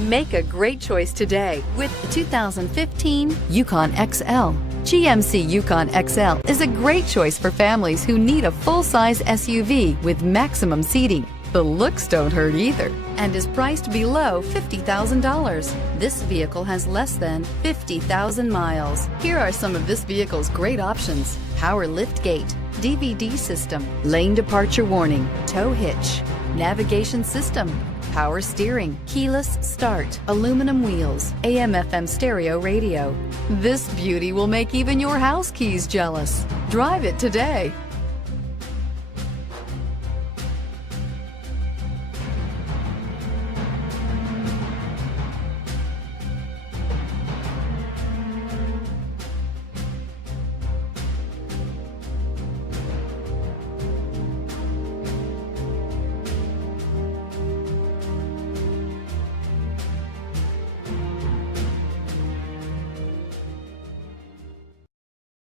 Make a great choice today with the 2015 Yukon XL. GMC Yukon XL is a great choice for families who need a full-size SUV with maximum seating. The looks don't hurt either and is priced below $50,000. This vehicle has less than 50,000 miles. Here are some of this vehicle's great options: power liftgate, DVD system, lane departure warning, tow hitch, navigation system, power steering, keyless start, aluminum wheels, AM/FM stereo radio. This beauty will make even your house keys jealous. Drive it today.